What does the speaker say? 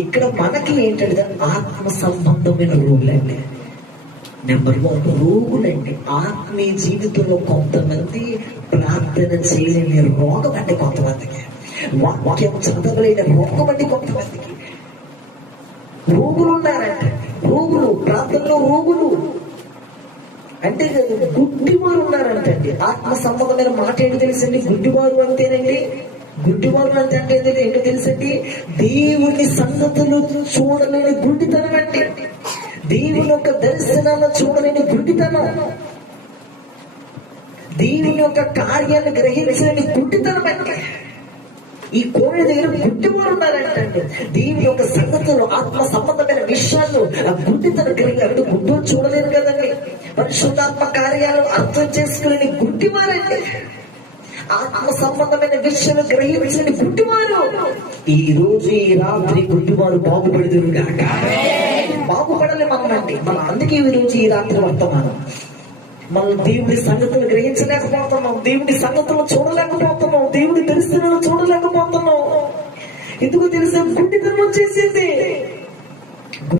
ఇక్కడ మనకి ఏంటంటే ఆత్మ సంబంధమైన రోగులండి. నెంబర్ 1 రోగులండి. ఆత్మీయ జీవితంలో కొంతమంది ప్రార్థన చేయలేని రోగం అండి, కొంతమందికి వాక్యం చదవలేని రోగం అండి, కొంతమందికి రోగులు ఉన్నారంటే. రోగులు, ప్రార్థనలో రోగులు అంటే గుడ్డివారు ఉన్నారంటండి. ఆత్మ సంబంధమైన మాట ఏంటి తెలుసండి? గుడ్డివారు అంతేనండి. గుడ్డివారు అంటే ఏంటో తెలుసండి? దేవుని సంగతులు చూడలేని గుడ్డితనం అంటే, దేవుని యొక్క దర్శనాలను చూడలేని గుడ్డితనం, దేవుని యొక్క కార్యాన్ని గ్రహించలేని గుడ్డితనం అంటే. ఈ కోరిన దగ్గర గుడ్డివారు ఉన్నారంటే దేవుని యొక్క సంగతులు, ఆత్మ సంబంధమైన విషయాలు ఆ గుడ్డితనం కలిగినట్టు గుడ్డు చూడలేరు కదండి. పరిశుద్ధాత్మ కార్యాలను అర్థం చేసుకుని గుడ్డివారండి. ఆత్మ సంబంధమైన విషయాలు గ్రహించని గుడ్డివారు. ఈ రోజు ఈ రాత్రి గుడ్డివారు బాగుపడుదురు గాక. బాగుపడలే మనమండి. మనం అందుకే ఈ రోజు ఈ రాత్రి వర్తమానం మనం దేవుడి సంగతులు గ్రహించలేకపోతున్నాం, దేవుడి సంగతులు చూడలేకపోతున్నాం, దేవుడి దర్శనాలు చూడలేకపోతున్నాం. ఎందుకు తెలుసా? గుడ్డితనం వచ్చేసింది.